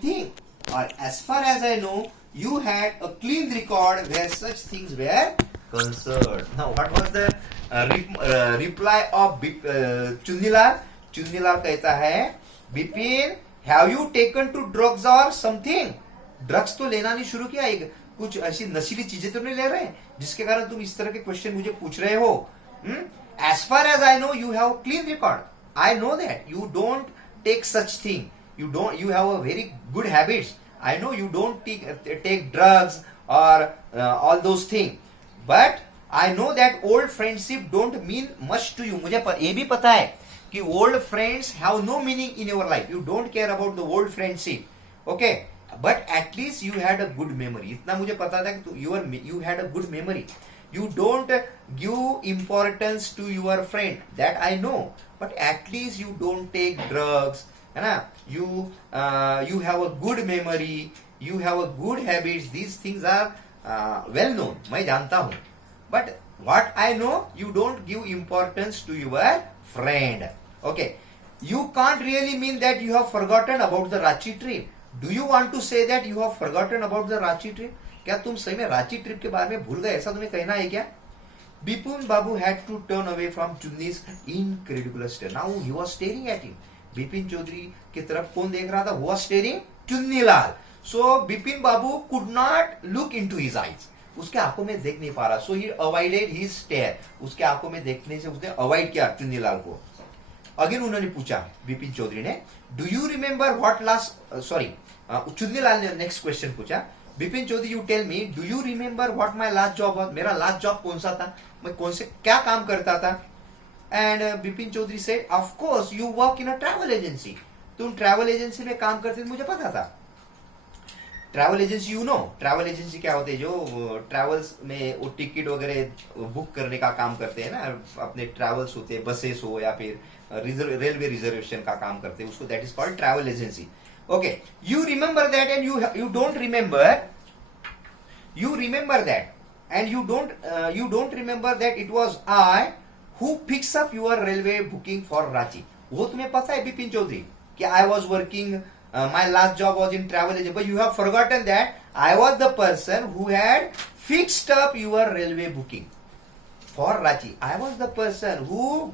something? Or as far as I know, you had a clean record where such things were concerned. Now, what was the reply of Chunilal? Chunilal कहता है, Bipin, have you taken to drugs or something? Drugs तो लेना नहीं शुरू किया, एक कुछ ऐसी नशीली चीजें तो नहीं ले रहे जिसके कारण तुम इस तरह के क्वेश्चन मुझे पूछ रहे हो. As far as I know, you have clean record. I know that you don't take such thing. You have a very good habits. I know you don't take drugs or all those things. But I know that old friendship don't mean much to you. मुझे ये भी पता है कि old friends have no meaning in your life. You don't care about the old friendship. Okay? But at least you had a good memory. इतना मुझे पता था कि you had a good memory. You don't give importance to your friend. That I know. But at least you don't take drugs. है ना? You have a good memory. You have a good habits. These things are well known. मैं जानता हूँ. But what I know, you don't give importance to your friend. Okay. You can't really mean that you have forgotten about the Ranchi trip. Do you want to say that you have forgotten about the Ranchi trip? क्या तुम सही में Ranchi trip के बारे में भूल गए, ऐसा तुम्हें कहना है क्या? Bipin Babu had to turn away from Chunni's incredible stare. Now he was staring at him. Bipin Chaudhary की तरफ कौन देख रहा था? Who was staring? Chunnilal. So Bipin Babu could not look into his eyes. उसके आंखों में देख नहीं पा रहा. So he avoided his stare. उसके आंखों में देखने से उसने अवॉइड किया चुन्नीलाल को. अगेन उन्होंने पूछा बिपिन चौधरी ने, do you remember what last Chunnilal ने नेक्स्ट क्वेश्चन पूछा, Bipin Chaudhary you tell me, do you remember what my last job was? मेरा लास्ट जॉब कौन सा था, मैं कौन से क्या काम करता था? एंड बिपिन चौधरी से, of course you work in a travel agency. तुम ट्रैवल एजेंसी में काम करते थे, मुझे पता था. Travel agency, you know travel agency क्या होते हैं? जो ट्रैवल्स में वो टिकट वगैरह बुक करने का काम करते हैं ना, अपने ट्रैवल्स होते हैं, बसेस हो या फिर रेलवे रिजर्वेशन का काम करते हैं, उसको that is called travel agency. Okay, you remember that and you don't remember, you remember that and you don't remember that it was I who picks up your railway booking for Ranchi. वो तुम्हें पता है बिपिन चौधरी कि I was working, my last job was in travel agency, but you have forgotten that I was the person who had fixed up your railway booking for Ranchi. I was the person who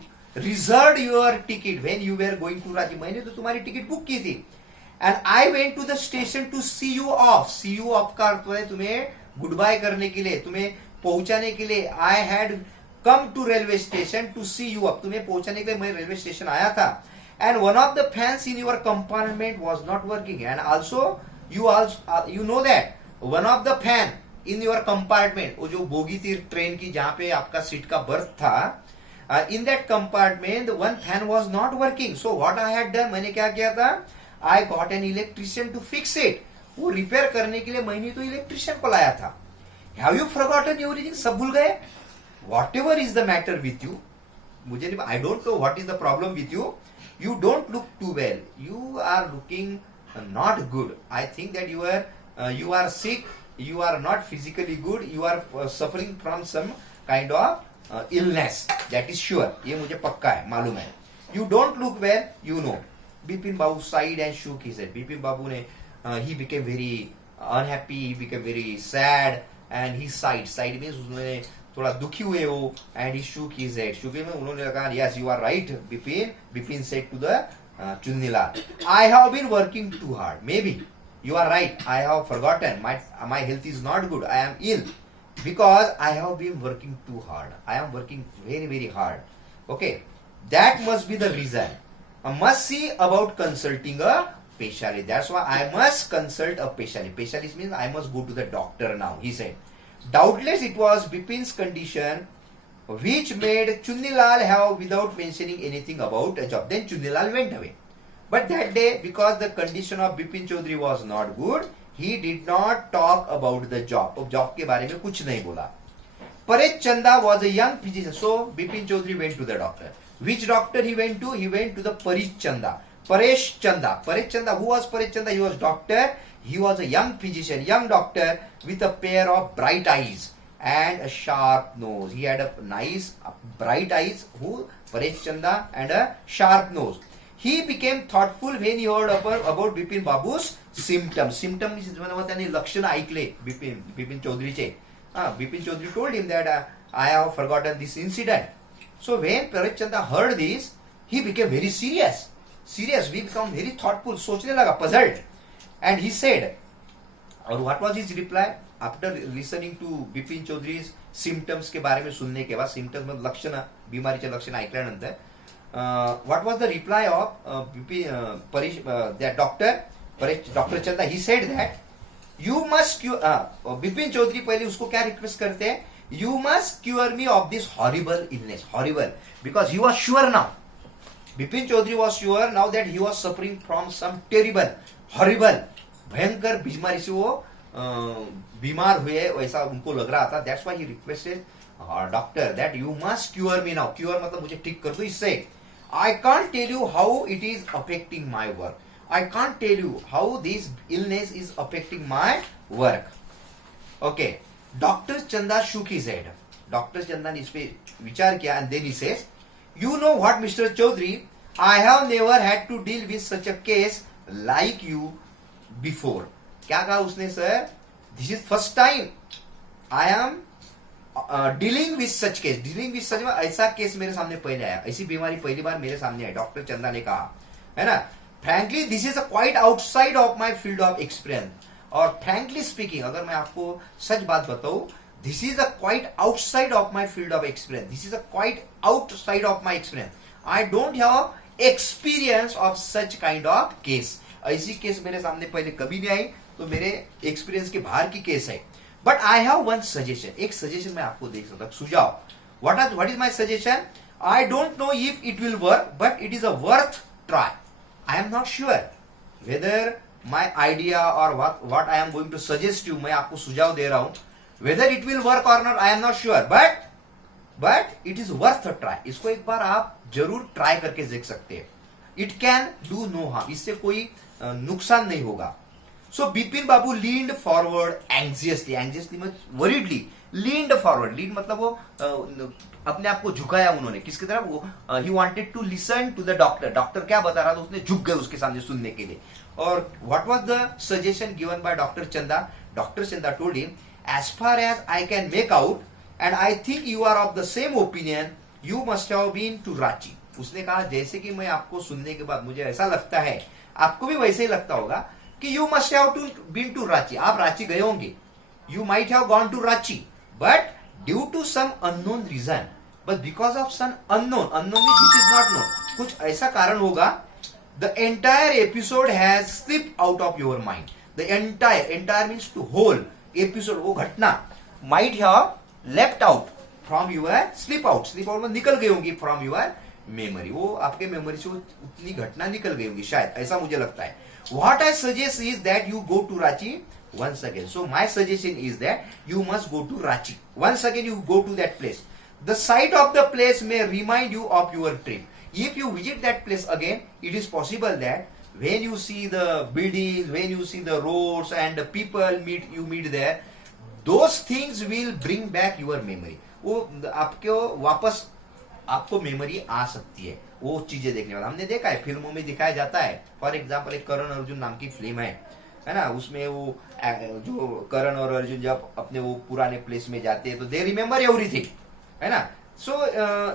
reserved your ticket when you were going to Ranchi. मैंने तो तुम्हारी ticket book की थी. And I went to the station to see you off. See you off का अर्थ है तुम्हें good bye करने के लिए, तुम्हें पहुंचाने के लिए. I had come to railway station to see you up. तुम्हें पहुंचाने के लिए मैं रेलवे स्टेशन आया था. And one of the fans in your compartment was not working. And also you know that one of the fan in your compartment, वो जो bogie थी ट्रेन की जहां पे आपका सीट का बर्थ था, in that compartment one fan was not working. So what I had done, मैंने क्या किया था? I got an electrician to fix it. वो रिपेयर करने के लिए मैंने तो इलेक्ट्रिशियन को लाया था. Have you forgotten everything? सब भूल गए? Whatever is the matter with you, मुझे नहीं, I don't know what is the problem with you. You don't look too well. You are looking not good. I think that you are sick. You are not physically good. You are suffering from some kind of illness. That is sure. ये मुझे पक्का है, मालूम है. You don't look well. You know. Bipin Babu sighed and shook his head. Bipin Babu ने he became very unhappy, he became very sad and he sighed. Sighed means उसने थोड़ा दुखी हुए वो, and he shook his head. shook में उन्होंने कहा, yes you are right Bipin. Bipin said to the Chunnilal, I have been working too hard. Maybe you are right. I have forgotten. My health is not good. I am ill because I have been working too hard. I am working very very hard. Okay, that must be the reason. I must see about consulting a specialist. That's why I must consult a specialist. Specialist means I must go to the doctor now, he said. Doubtless it was Bipin's condition which made Chunnilal have without mentioning anything about a job. Then Chunnilal went away. But that day, because the condition of Bipin Chaudhary was not good, he did not talk about the job. अब job के बारे में कुछ नहीं बोला. Paresh Chanda was a young physician. So Bipin Chaudhary went to the doctor. Which doctor he went to? He went to the Paresh Chanda. Paresh Chanda. Paresh Chanda. Who was Paresh Chanda? He was doctor. He was a young physician, young doctor with a pair of bright eyes and a sharp nose. He had a nice bright eyes. Who? Paresh Chanda, and a sharp nose. He became thoughtful when he heard about Bipin Babu's symptom त्यांनी लक्षणं ऐकले बिपिन चौधरीचे. Bipin Chaudhary told him that I have forgotten this incident. So when Paresh Chanda heard this he became very serious. We become very thoughtful, सोचने लगा, puzzled. And he said, और what was his reply after listening to Bipin Chaudhary's symptoms के बारे में सुनने के बाद, symptoms मतलब लक्षणं, बीमारीचे लक्षण ऐकल्यानंतर, what was the reply of doctor Chanda. He said that you must cure, Bipin Chaudhary पहले उसको क्या रिक्वेस्ट करते हैं, you must cure me of this horrible illness. Horrible because he was sure now. Bipin Chaudhary was sure now that he was suffering from some terrible, horrible, भयंकर बीमारी से वो बीमार हुए वैसा उनको लग रहा था. That's why he requested doctor that you must cure me now. Cure मतलब मुझे ठीक कर दो इससे. I can't tell you how it is affecting my work. I can't tell you how this illness is affecting my work. Okay. Dr. Chanda shook his head. Dr. Chanda ने इस पे विचार किया and then he says, you know what, Mr. Chaudhary, I have never had to deal with such a case like you before. क्या कहा उसने sir? This is first time I am dealing with such case. Dealing with such, ऐसा case मेरे सामने पहले आया, ऐसी बीमारी पहली बार मेरे सामने आई. डॉक्टर चंदा ने कहा, है ना. Frankly this is quite outside of my field of experience. और फ्रैंकली स्पीकिंग, अगर मैं आपको सच बात बताऊं, this is quite outside of my field of experience. This is quite outside of my experience. I don't have experience of such kind of case. ऐसी case मेरे सामने पहले कभी नहीं आई, तो मेरे एक्सपीरियंस के बाहर की केस है. But I have one suggestion. एक सजेशन मैं आपको दे सकता हूं, सुझाव. What is my suggestion? I don't know if it will work, but it is a worth try. I am not sure whether my idea or what I am going to suggest you, मैं आपको सुझाव दे रहा हूं, whether it will work or not I am not sure, but it is worth a try. इसको एक बार आप जरूर try करके देख सकते हैं. It can do no harm. इससे कोई नुकसान नहीं होगा. So बिपिन बाबू leaned forward anxiously मतलब worriedly, leaned forward. lean मतलब वो अपने आप को झुकाया उन्होंने. किसकी तरफ? वो he wanted to listen to the doctor. Doctor क्या बता रहा था उसने झुक गए उसके सामने सुनने के लिए. और what was the suggestion given by Dr. Chanda? Dr. Chanda told him, as far as I can make out, and I think you are of the same opinion, you must have been to Ranchi. उसने कहा जैसे कि मैं आपको सुनने के बाद मुझे ऐसा लगता है, आपको भी वैसे ही लगता होगा कि you must have been to Ranchi. आप रांची गए होंगे. You might have gone to Ranchi, but due to some unknown reason, but because of some unknown means which is not known, कुछ ऐसा कारण होगा, the entire episode has slipped out of your mind. The entire means to whole episode, वो घटना might have left out from your slip out में निकल गई होंगी from your memory. वो आपके मेमोरी से उतनी घटना निकल गई होंगी शायद, ऐसा मुझे लगता है. What I suggest is that you go to Ranchi once again. So my suggestion is that you must go to Ranchi. Once again you go to that place. The sight of the place may remind you of your trip. If you visit that place again, it is possible that when you see the buildings, when you see the roads and the people you meet there, those things will bring back your memory. वो आपको वापस आपको memory आ सकती है वो चीजें देखने वाला. हमने देखा है फिल्मों में दिखाया जाता है. फॉर एग्जाम्पल एक करण अर्जुन नाम की फिल्म है ना, उसमें वो जो करण और अर्जुन जब अपने वो पुराने प्लेस में जाते हैं तो दे रिमेम्बर एवरीथिंग, है ना. So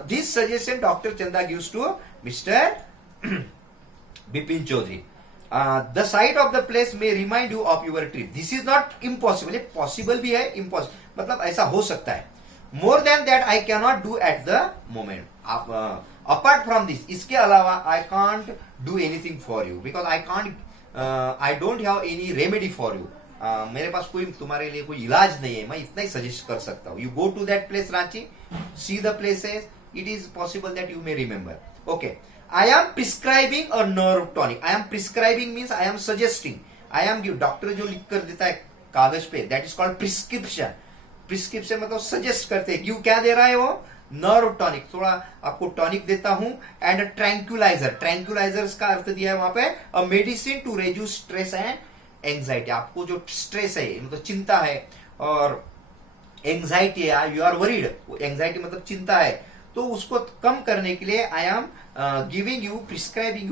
this suggestion doctor Chanda gives to mister Bipin Chaudhary. The sight of the place may remind you of your trip. This is not impossible. Possible भी है, इम्पॉसिबल मतलब ऐसा हो सकता है. More than that I can not do at the moment. Apart from this, इसके अलावा I can't do anything for you because I don't have any remedy for you. मेरे पास कोई तुम्हारे लिए कोई इलाज नहीं है. मैं इतना ही सजेस्ट कर सकता हूँ. You go to that place Ranchi, see the places, it is possible that you may remember. Okay. I am prescribing a nerve tonic. I am prescribing means I am suggesting. I am give. Doctor जो लिख कर देता है कागज पे, that is called prescription. Prescription मतलब suggest करते हैं. क्यों क्या दे रहा है वो? Nerve tonic. थोड़ा आपको टॉनिक देता हूं. एंड ट्रैंक्युलाइजर. ट्रैंक्युलाइजर का अर्थ दिया है वहां पे, a medicine to reduce stress and anxiety. आपको जो स्ट्रेस है मतलब चिंता है और एंग्जाइटी है, यू आर वरीड. एंग्जाइटी मतलब चिंता है, तो उसको कम करने के लिए I am giving you, prescribing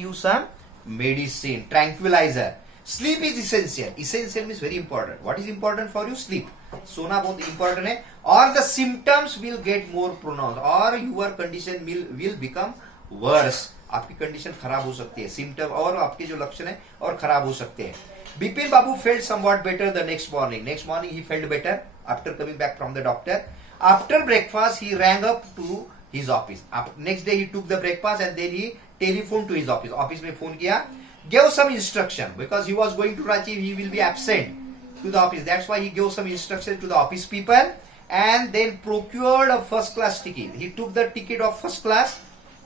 you some medicine, tranquilizer. Sleep is essential. Essential means very important. What is important for you? Sleep. सोना बहुत important है. Or the symptoms will get more pronounced, or your condition will become worse. आपकी condition खराब हो सकती है. Symptom और आपके जो लक्षण है और खराब हो सकते हैं. Bipin Babu felt somewhat better the next morning. Next morning he felt better after coming back from the doctor. After breakfast he rang up to his office. Next day he took the breakfast and then he telephoned to his office. Office में phone किया. Gave some instruction because he was going to Ranchi. He will be absent to the office. That's why he gave some instruction to the office people and then procured a first class ticket. He took the ticket of first class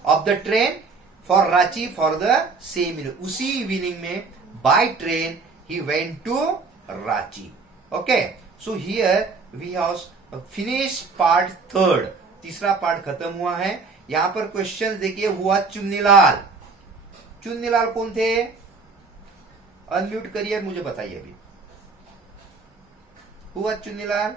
of the train for Ranchi for the same evening. उसी evening में by train he went to Ranchi. Okay. So here we have finished part third. तीसरा part खत्म हुआ है. यहां पर question देखिए. हुआ चुन्नीलाल. चुन्नीलाल कौन थे? अनम्यूट करिए, मुझे बताइए अभी. हुआ चुन्नीलाल.